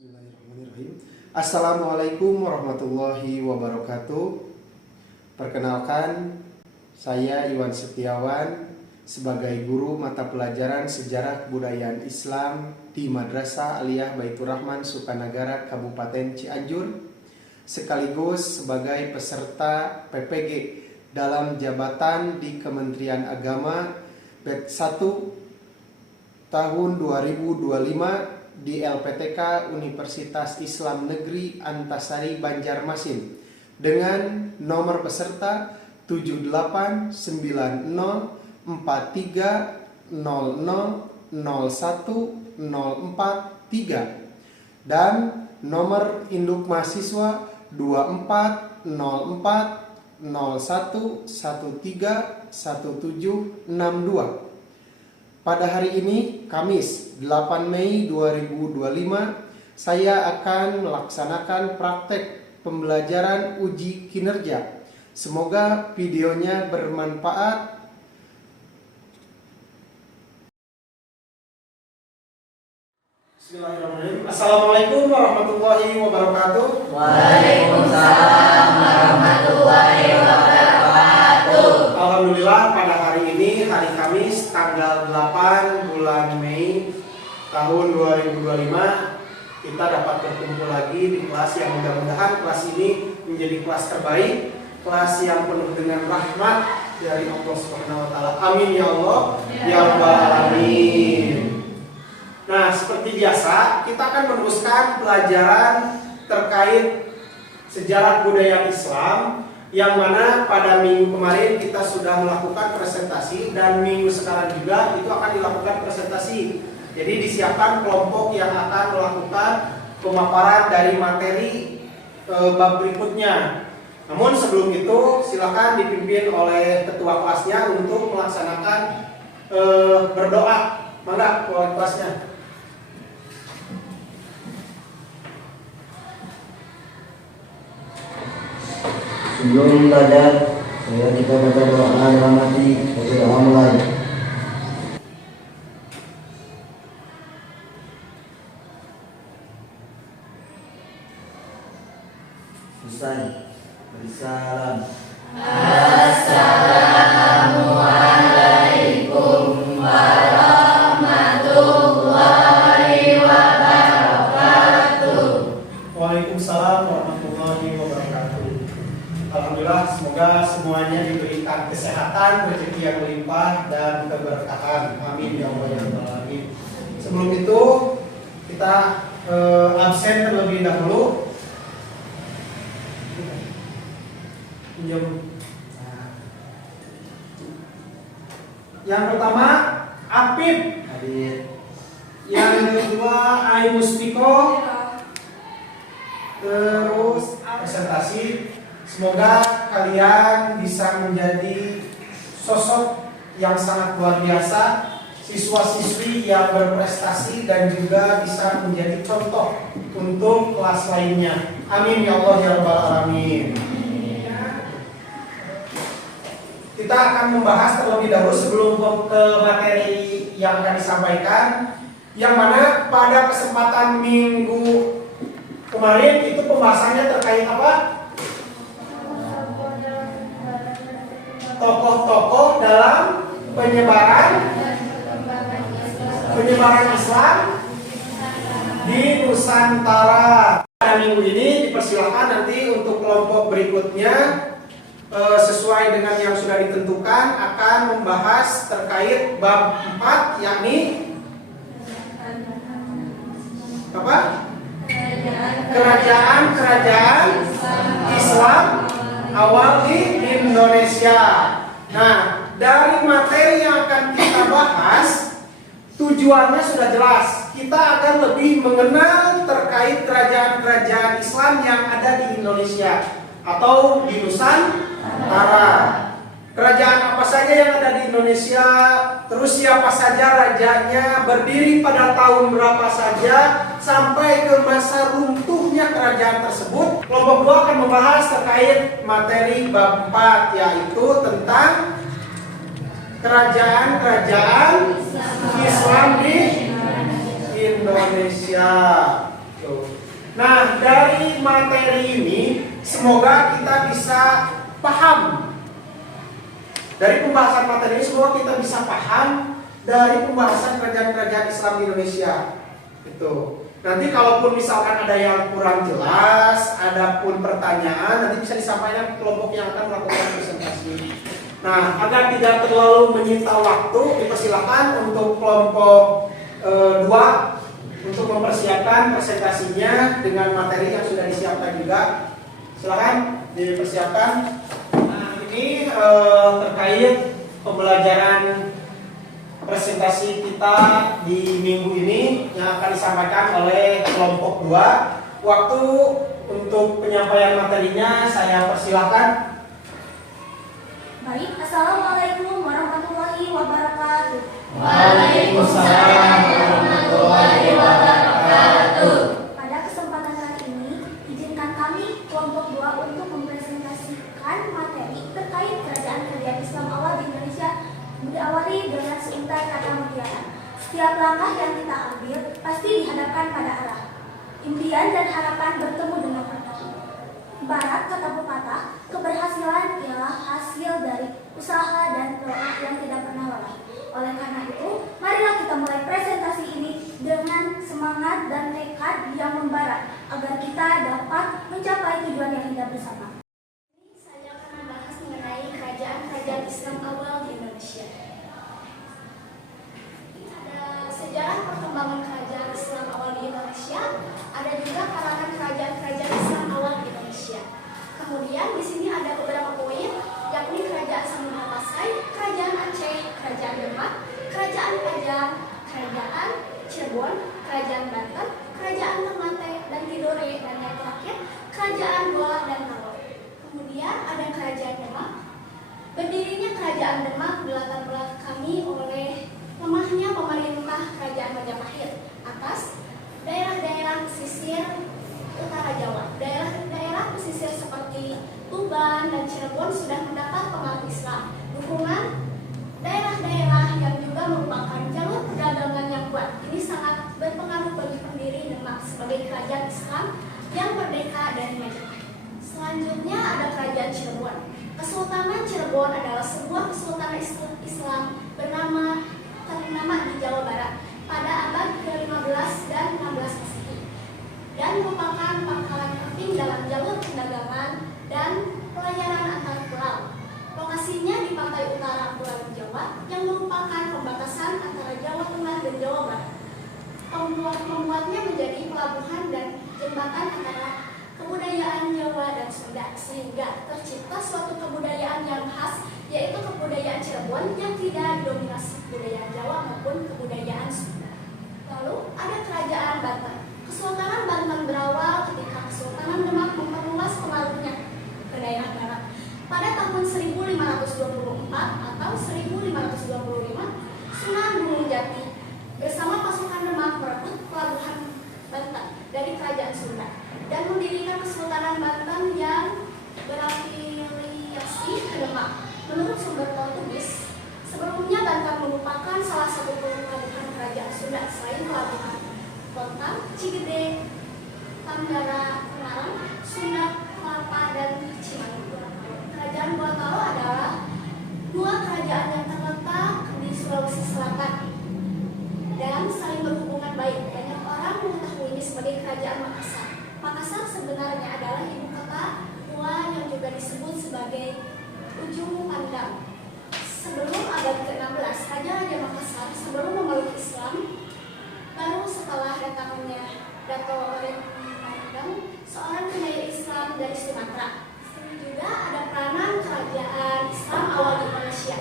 Bismillahirrahmanirrahim. Assalamualaikum warahmatullahi wabarakatuh. Perkenalkan, saya Iwan Setiawan sebagai guru mata pelajaran Sejarah Kebudayaan Islam di Madrasah Aliyah Baitur Rahman Sukanagara Kabupaten Cianjur, sekaligus sebagai peserta PPG dalam jabatan di Kementerian Agama Batch 1 tahun 2025 di LPTK Universitas Islam Negeri Antasari Banjarmasin dengan nomor peserta 789004300104 dan nomor induk mahasiswa 240401131762. Pada hari ini, Kamis 8 Mei 2025, saya akan melaksanakan praktek pembelajaran uji kinerja. Semoga videonya bermanfaat. Bismillahirrahmanirrahim. Assalamualaikum warahmatullahi wabarakatuh. Waalaikumsalam warahmatullahi wabarakatuh. Alhamdulillah, pada hari ini, hari Kamis tanggal 8 bulan Mei tahun 2025, kita dapat berkumpul lagi di kelas yang mudah-mudahan kelas ini menjadi kelas terbaik, kelas yang penuh dengan rahmat dari Allah Subhanahu wa taala. Amin ya Allah ya rabbal alamin. Nah, seperti biasa, kita akan meneruskan pelajaran terkait sejarah budaya Islam, yang mana pada minggu kemarin kita sudah melakukan presentasi dan minggu sekarang juga itu akan dilakukan presentasi. Jadi disiapkan kelompok yang akan melakukan pemaparan dari materi bab berikutnya. Namun sebelum itu silakan dipimpin oleh ketua kelasnya untuk melaksanakan berdoa. Mangga ketua kelasnya. Sebelum belajar, kita baca doa rahmati. Doa mulai. Selesai. Beri salam. Assalamualaikum warahmatullahi wabarakatuh. Waalaikumsalam warahmatullahi wabarakatuh. Alhamdulillah, semoga semuanya diberikan kesehatan, rezeki yang melimpah dan keberkahan. Amin ya Allah ya rabbal alamin. Sebelum itu kita absen terlebih dahulu. Yang pertama Apip, Hadir. yang kedua Ai Mustiko, terus presentasi. Semoga kalian bisa menjadi sosok yang sangat luar biasa, siswa-siswi yang berprestasi dan juga bisa menjadi contoh untuk kelas lainnya. Amin ya Allah ya rabbal alamin. Kita akan membahas terlebih dahulu sebelum ke materi yang akan disampaikan, yang mana pada kesempatan minggu kemarin itu pembahasannya terkait apa? Tokoh-tokoh dalam penyebaran Islam di Nusantara. Pada minggu ini dipersilakan nanti untuk kelompok berikutnya sesuai dengan yang sudah ditentukan akan membahas terkait bab 4, yakni apa? Kerajaan Islam awal di Indonesia. Nah, dari materi yang akan kita bahas, tujuannya sudah jelas. Kita akan lebih mengenal terkait kerajaan-kerajaan Islam yang ada di Indonesia atau di Nusantara. Kerajaan apa saja yang ada di Indonesia, terus siapa saja rajanya, berdiri pada tahun berapa saja, sampai ke masa runtuhnya kerajaan tersebut. Kelompok 2 akan membahas terkait materi bab 4, yaitu tentang kerajaan-kerajaan Islam di Indonesia. Tuh. Nah, dari materi ini semoga kita bisa paham. Dari pembahasan materi ini semoga kita bisa paham dari pembahasan kerajaan-kerajaan Islam di Indonesia. Itu. Nanti kalaupun misalkan ada yang kurang jelas, ada pun pertanyaan, nanti bisa disampaikan ke kelompok yang akan melakukan presentasi. Nah, agar tidak terlalu menyita waktu, dipersilakan untuk kelompok 2 untuk mempersiapkan presentasinya dengan materi yang sudah disiapkan juga. Silakan dipersiapkan. Nah, ini terkait pembelajaran presentasi kita di minggu ini yang akan disampaikan oleh kelompok 2. Waktu untuk penyampaian materinya saya persilahkan. Baik, Assalamualaikum warahmatullahi wabarakatuh. Waalaikumsalam warahmatullahi wabarakatuh. Pada kesempatan kali ini, izinkan kami kelompok 2 untuk mempresentasikan materi terkait kerajaan-kerajaan Islam awal di Indonesia, diawali dengan seuntai kata mutiara. Setiap langkah yang kita ambil pasti dihadapkan pada arah. Impian dan harapan bertemu dengan pertama. Ibarat kata pepatah, keberhasilan ialah hasil dari usaha dan doa yang tidak pernah lelah. Oleh karena itu, marilah kita mulai presentasi ini dengan semangat dan tekad yang membara agar kita dapat mencapai tujuan yang indah bersama. Ini saya akan membahas mengenai kerajaan-kerajaan Islam awal di Indonesia. Ada sejarah perkembangan kerajaan Islam awal di Indonesia, ada juga kalangan kerajaan-kerajaan Islam awal di Indonesia. Kemudian di sini ada beberapa poin, yakni kerajaan Samudra Pasai, kerajaan Aceh, kerajaan Demak, kerajaan Pajang, kerajaan Cirebon, kerajaan Banten, kerajaan Ternate dan Tidore, dan yang terakhir kerajaan Goa dan Karo. Kemudian ada kerajaan Demak. Berdirinya kerajaan Demak dilatar belakangi oleh lemahnya pemerintah kerajaan Majapahit atas daerah-daerah pesisir utara Jawa. Daerah-daerah pesisir seperti Tuban dan Cirebon sudah mendapat pengaruh Islam. Dukungan daerah-daerah yang juga merupakan jalur perdagangan yang kuat ini sangat berpengaruh bagi pendiri Demak sebagai kerajaan Islam yang merdeka dari Majapahit. Selanjutnya ada kerajaan Cirebon. Kesultanan Cirebon adalah sebuah kesultanan Islam ternama di Jawa Barat pada abad ke-15 dan 16 Masehi dan merupakan pangkalan penting dalam jalur perdagangan dan pelayaran antar pulau. Lokasinya di pantai utara Pulau Jawa yang merupakan pembatasan antara Jawa Tengah dan Jawa Barat. Membuatnya menjadi pelabuhan dan jembatan antara kebudayaan Jawa dan Sunda, sehingga tercipta suatu kebudayaan yang khas, yaitu kebudayaan Cirebon yang tidak didominasi kebudayaan Jawa maupun kebudayaan Sunda. Lalu ada kerajaan Banten. Kesultanan Banten berawal ketika Kesultanan Demak memperluas pengaruhnya ke daerah barat. Pada tahun 1524 atau 1525, Sunan Gunung Jati bersama pasukan Demak merebut pelabuhan Banten dari kerajaan Sunda dan mendirikan Kesultanan Banten yang berafiliasi ke Demak. Menurut sumber Portugis, sebelumnya Banten merupakan salah satu pelabuhan kerajaan Sunda selain pelabuhan Kota, Cigede, Tanggara, Pengarang, Sunda, Kelapa, dan Cimanuk. Kerajaan Gorontalo adalah dua kerajaan yang terletak di Sulawesi Selatan dan saling berhubungan baik. Banyak orang mengetahui ini sebagai kerajaan Makassar. Makassar sebenarnya adalah ibu kota tua yang juga disebut sebagai Ujung Pandang. Sebelum abad ke-16, Raja-Raja Makassar sebelum memeluk Islam, baru setelah datangnya Dato Pandang, seorang penyair Islam dari Sumatera. Juga ada peranan kerajaan Islam awal di Indonesia.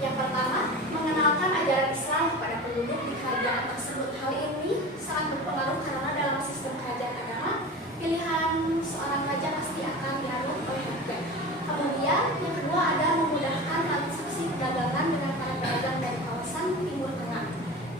Yang pertama, mengenalkan ajaran Islam kepada penduduk di kerajaan tersebut. Hal ini sangat berpengaruh karena dalam sistem kerajaan agama, pilihan seorang raja pasti akan dianut oleh rakyat. Kemudian, yang kedua ada memudahkan transaksi perdagangan dengan para pedagang dari kawasan Timur Tengah.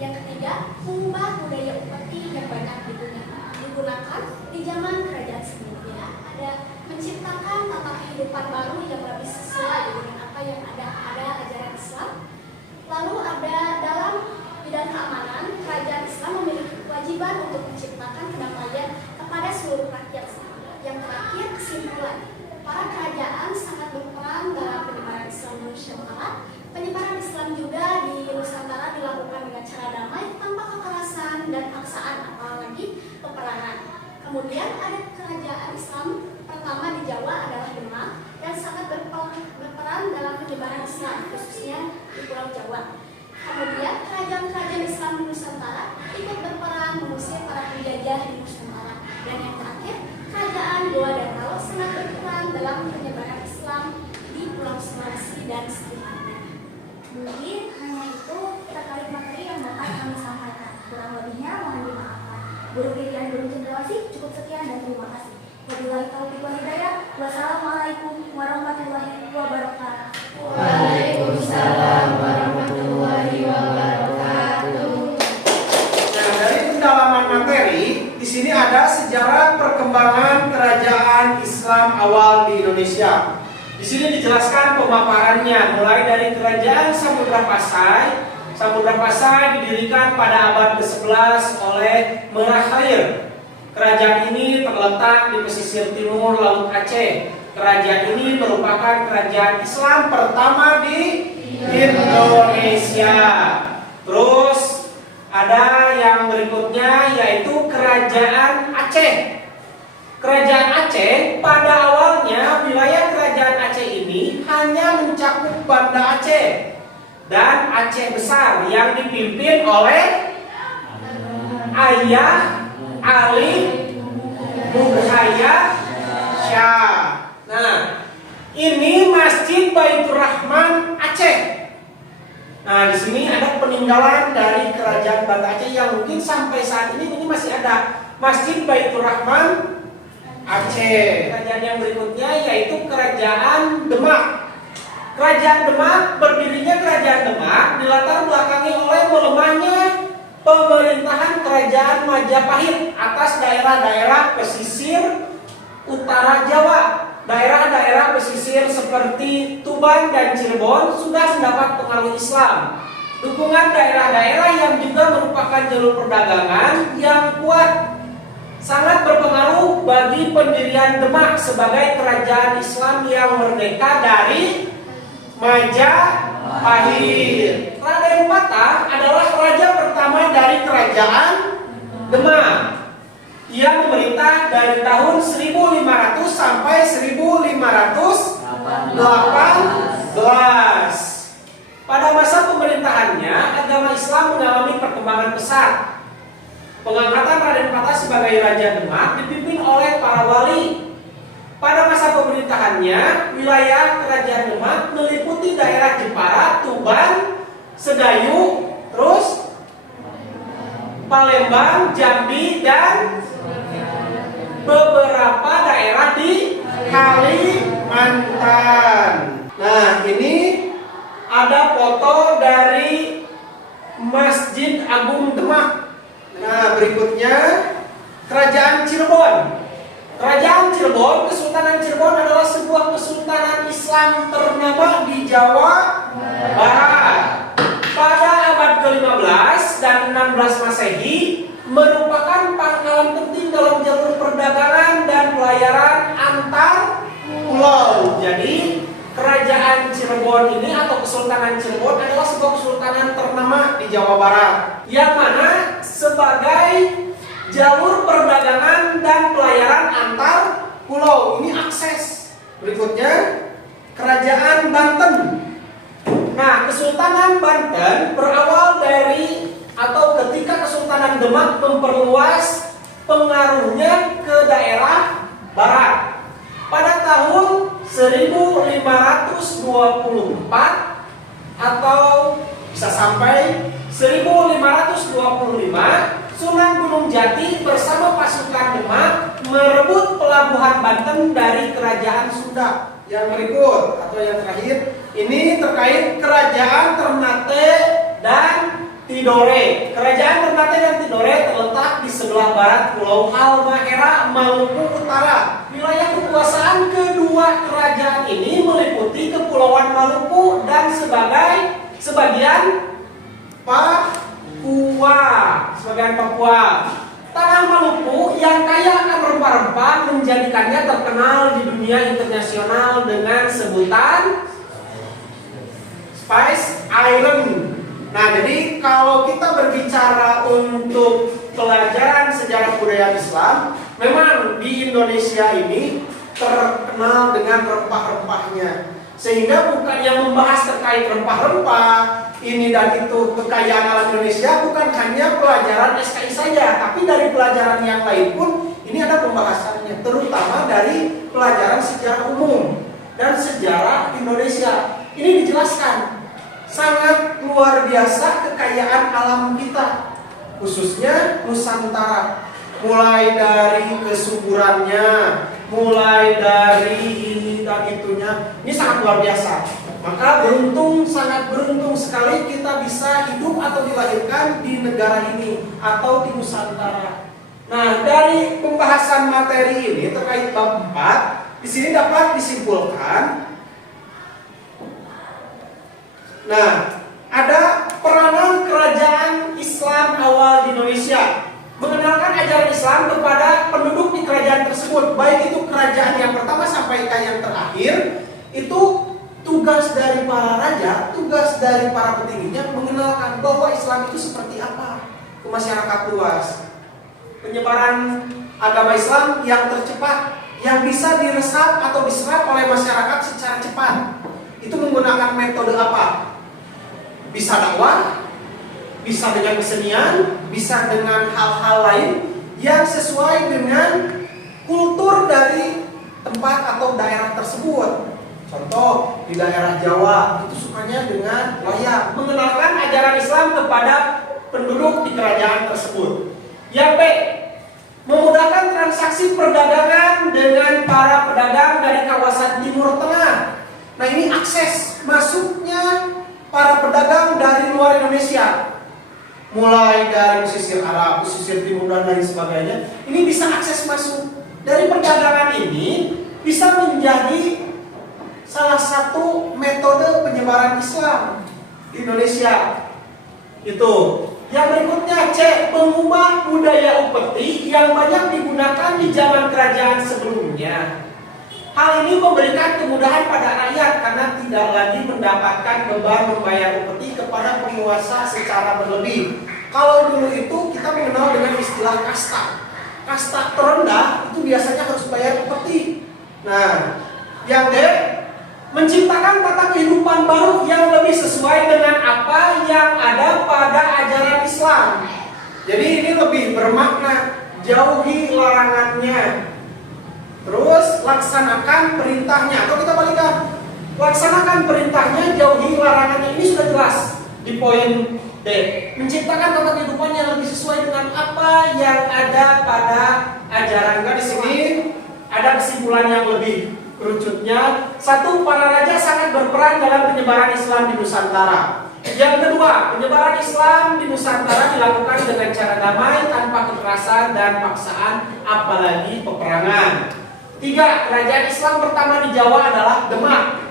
Yang ketiga, mengubah budaya upeti yang banyak digunakan di zaman kerajaan sebelumnya. Ada menciptakan tata kehidupan baru yang lebih sesuai dengan apa yang ada ajaran Islam. Lalu ada dalam bidang keamanan, kerajaan Islam memiliki kewajiban untuk menciptakan kedamaian terjadi peperangan. Kemudian ada kerajaan Islam pertama di Jawa adalah Demak dan sangat berperan dalam penyebaran Islam khususnya di Pulau Jawa. Kemudian kerajaan-kerajaan Islam di Nusantara ikut berperan mengusir para penjajah di Nusantara. Dan yang terakhir, kerajaan Goa dan Talo sangat berperan dalam penyebaran Islam di Pulau Sulawesi dan sekitarnya. Mungkin hanya itu terkait materi yang dapat kami sampaikan. Kurang lebihnya mohon dimaafkan. Guru Pikiran Guru Cendrawasih cukup sekian dan terima kasih. Wabillahi taufiq wal hidayah. Wassalamualaikum warahmatullahi wabarakatuh. Waalaikumsalam warahmatullahi wabarakatuh. Nah, dari pendalaman materi, di sini ada sejarah perkembangan kerajaan Islam awal di Indonesia. Di sini dijelaskan pemaparannya, mulai dari kerajaan Samudra Pasai. Samudra Pasai didirikan pada abad ke-11 oleh Merah Khair. Kerajaan ini terletak di pesisir timur Laut Aceh. Kerajaan ini merupakan kerajaan Islam pertama di Indonesia. Terus ada yang berikutnya yaitu Kerajaan Aceh. Kerajaan Aceh pada awalnya wilayah kerajaan Aceh ini hanya mencakup Banda Aceh dan Aceh Besar yang dipimpin oleh Ayah Ali Mughayat Syah. Nah, ini Masjid Baitur Rahman Aceh. Nah, di sini ada peninggalan dari kerajaan Banda Aceh yang mungkin sampai saat ini masih ada. Masjid Baitur Rahman Aceh. Kerajaan yang berikutnya yaitu Kerajaan Demak. Kerajaan Demak, berdirinya Kerajaan Demak dilatar belakangi oleh melemahnya pemerintahan Kerajaan Majapahit atas daerah-daerah pesisir utara Jawa. Daerah-daerah pesisir seperti Tuban dan Cirebon sudah mendapat pengaruh Islam. Dukungan daerah-daerah yang juga merupakan jalur perdagangan yang kuat sangat berpengaruh bagi pendirian Demak sebagai kerajaan Islam yang merdeka dari Majapahit. Raden Patah adalah raja pertama dari kerajaan Demak. Ia memerintah dari tahun 1500 sampai 1518. Pada masa pemerintahannya, agama Islam mengalami perkembangan pesat. Pengangkatan Raden Patah sebagai Raja Demak dipimpin oleh para wali. Pada masa pemerintahannya, wilayah Kerajaan Demak meliputi daerah Jepara, Tuban, Sedayu, terus Palembang, Jambi, dan beberapa daerah di Kalimantan. Nah, ini ada foto dari Masjid Agung Demak. Nah, berikutnya Kerajaan Cirebon. Kerajaan Cirebon, Kesultanan Cirebon adalah sebuah kesultanan Islam ternama di Jawa Barat. Pada abad ke-15 dan 16 Masehi merupakan pangkalan penting dalam jalur perdagangan dan pelayaran antar pulau. Jadi Kerajaan Cirebon ini atau Kesultanan Cirebon adalah sebuah kesultanan ternama di Jawa Barat, yang mana sebagai jalur perdagangan dan pelayaran antar pulau. Ini akses. Berikutnya Kerajaan Banten. Nah, Kesultanan Banten berawal dari atau ketika Kesultanan Demak memperluas pengaruhnya ke daerah barat. Pada tahun 1524 atau bisa sampai 1525, Sunan Gunung Jati bersama pasukan Demak merebut pelabuhan Banten dari Kerajaan Sunda. Yang berikut atau yang terakhir ini terkait Kerajaan Ternate dan Tidore. Kerajaan Ternate dan Tidore terletak di sebelah barat Pulau Halmahera, Maluku Utara. Wilayah kekuasaan kedua kerajaan ini meliputi Kepulauan Maluku dan sebagian Papua. Tanah Maluku yang kaya akan rempah-rempah menjadikannya terkenal di dunia internasional dengan sebutan Spice Island. Nah, jadi kalau kita berbicara untuk pelajaran sejarah budaya Islam, memang di Indonesia ini terkenal dengan rempah-rempahnya. Sehingga bukan yang membahas terkait rempah-rempah, ini dan itu kekayaan alam Indonesia, bukan hanya pelajaran SKI saja, tapi dari pelajaran yang lain pun ini ada pembahasannya, terutama dari pelajaran sejarah umum dan sejarah Indonesia. Ini dijelaskan sangat luar biasa kekayaan alam kita, khususnya Nusantara. Mulai dari kesuburannya, mulai dari ini dan itunya, ini sangat luar biasa. Maka sangat beruntung sekali kita bisa hidup atau dilahirkan di negara ini atau di Nusantara. Nah, dari pembahasan materi ini terkait bab 4, di sini dapat disimpulkan. Nah, ada peranan kerajaan Islam awal di Indonesia, mengenalkan ajaran Islam kepada penduduk di kerajaan tersebut, baik itu kerajaan yang pertama sampai ke yang terakhir. Itu tugas dari para raja, tugas dari para petingginya mengenalkan bahwa Islam itu seperti apa ke masyarakat luas. Penyebaran agama Islam yang tercepat, yang bisa diresap atau diserap oleh masyarakat secara cepat, itu menggunakan metode apa? Bisa dakwah, bisa dengan kesenian, bisa dengan hal-hal lain yang sesuai dengan kultur dari tempat atau daerah tersebut. Contoh, di daerah Jawa itu sukanya dengan wayang, mengenalkan ajaran Islam kepada penduduk di kerajaan tersebut. Yang B, memudahkan transaksi perdagangan dengan para pedagang dari kawasan Timur Tengah. Nah, ini akses masuknya para pedagang dari luar Indonesia, mulai dari pesisir Arab, pesisir Timur dan lain sebagainya. Ini bisa akses masuk. Dari perdagangan ini bisa menjadi salah satu metode penyebaran Islam di Indonesia. Itu. Yang berikutnya C, mengubah budaya upeti yang banyak digunakan di zaman kerajaan sebelumnya. Hal ini memberikan kemudahan pada rakyat karena tidak lagi mendapatkan beban membayar upeti kepada penguasa secara berlebih. Kalau dulu itu kita mengenal dengan istilah kasta. Kasta terendah itu biasanya harus bayar upeti. Nah, yang D, menciptakan tata kehidupan baru yang lebih sesuai dengan apa yang ada pada ajaran Islam. Jadi ini lebih bermakna, jauhi larangannya. Terus laksanakan perintahnya, atau kita balikan, laksanakan perintahnya, jauhi larangannya. Ini sudah jelas di poin D. Menciptakan tata kehidupan yang lebih sesuai dengan apa yang ada pada ajaran. Di sini ada kesimpulan yang lebih kerucutnya. 1, para raja sangat berperan dalam penyebaran Islam di Nusantara. Yang kedua, penyebaran Islam di Nusantara dilakukan dengan cara damai, tanpa kekerasan dan paksaan, apalagi peperangan. 3, kerajaan Islam pertama di Jawa adalah Demak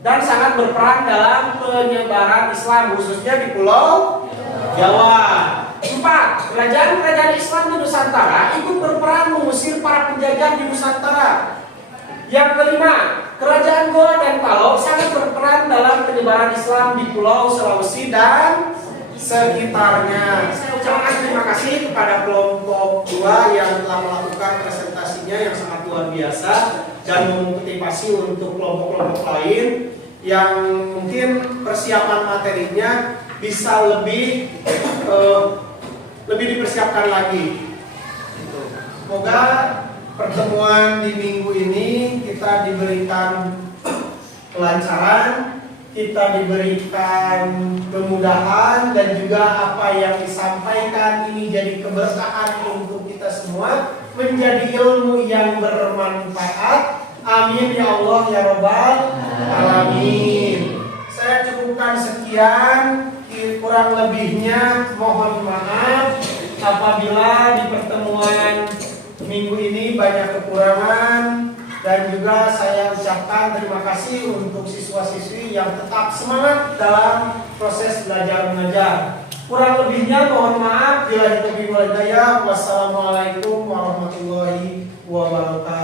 dan sangat berperan dalam penyebaran Islam khususnya di Pulau Jawa. 4, kerajaan-kerajaan Islam di Nusantara ikut berperan mengusir para penjajah di Nusantara. Yang kelima, kerajaan Goa dan Palo sangat berperan dalam penyebaran Islam di Pulau Sulawesi dan sekitarnya. Saya ucapkan terima kasih kepada kelompok 2 yang telah melakukan presentasinya yang sangat luar biasa dan memotivasi untuk kelompok-kelompok lain yang mungkin persiapan materinya bisa lebih dipersiapkan lagi. Semoga pertemuan di minggu ini kita diberikan kelancaran, kita diberikan kemudahan, dan juga apa yang disampaikan ini jadi keberkahan untuk kita semua, menjadi ilmu yang bermanfaat. Amin ya Allah ya Rabbal Alamin. Saya cukupkan sekian, kurang lebihnya mohon maaf apabila di pertemuan minggu ini banyak kekurangan. Dan juga saya ucapkan terima kasih untuk siswa-siswi yang tetap semangat dalam proses belajar mengajar. Kurang lebihnya mohon maaf. Bila itu hidayah. Wassalamualaikum warahmatullahi wabarakatuh.